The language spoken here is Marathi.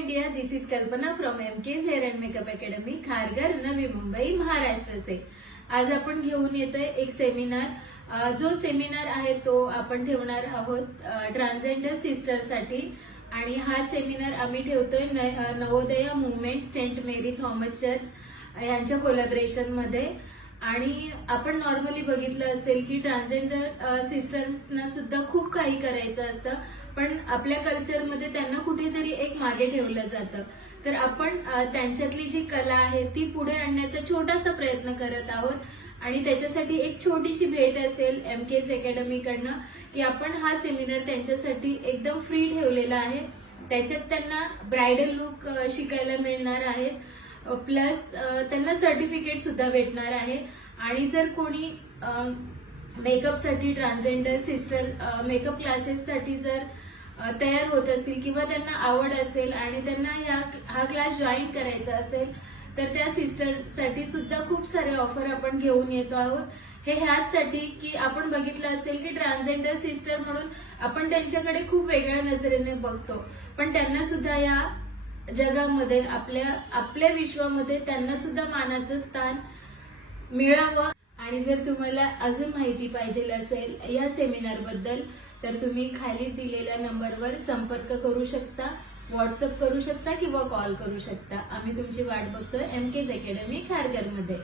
India, this is Kalpana from MK's hair and makeup academy, Kharghar, Navi Mumbai, Maharashtra से। आज आपण घेऊन येतोय एक सेमिनार। जो सेमिनार आहे तो आपण ठेवणार आहोत ट्रान्सजेंडर सिस्टरसाठी। आणि हा सेमिनार आम्ही ठेवतोय नवोदया मुवमेंट, सेंट मेरी थॉमस चर्च यांच्या कोलॅबोरेशन मध्ये। आणि आपण नॉर्मली बघितलं असेल की ट्रान्सजेंडर सिस्टर्सना सुद्धा खूप काही करायचं असतं, पण आपल्या कल्चरमध्ये त्यांना कुठेतरी एक मागे ठेवलं जातं। तर आपण त्यांच्यातली जी कला आहे ती पुढे आणण्याचा छोटासा प्रयत्न करत आहोत। आणि त्याच्यासाठी एक छोटीशी भेट असेल एमकेएस अकॅडमी कडनं की आपण हा सेमिनार त्यांच्यासाठी एकदम फ्री ठेवलेला आहे। त्याच्यात त्यांना ब्रायडल लुक शिकायला मिळणार आहे, प्लस त्यांना सर्टिफिकेट सुद्धा भेटणार आहे। आणि जर कोणी मेकअपसाठी ट्रान्सजेंडर सिस्टर मेकअप क्लासेससाठी जर तयार होत असतील किंवा त्यांना आवड असेल आणि त्यांना हा क्लास जॉईन करायचा असेल तर त्या सिस्टरसाठी सुद्धा खूप सारे ऑफर आपण घेऊन येतो आहोत। हे ह्याचसाठी की आपण बघितलं असेल की ट्रान्सजेंडर सिस्टर म्हणून आपण त्यांच्याकडे खूप वेगळ्या नजरेने बघतो, पण त्यांना सुद्धा या जगामध्ये आपल्या विश्वामध्ये त्यांना सुद्धा मानाचं स्थान मिळावं। आणि जर तुम्हाला अजून माहिती पाहिजे असेल या सेमिनार बद्दल तर तुम्ही खाली दिलेल्या नंबरवर संपर्क करू शकता, व्हॉट्सअप करू शकता किंवा कॉल करू शकता। आम्ही तुमची वाट बघतोय एमकेएस अकॅडमी खारघरमध्ये।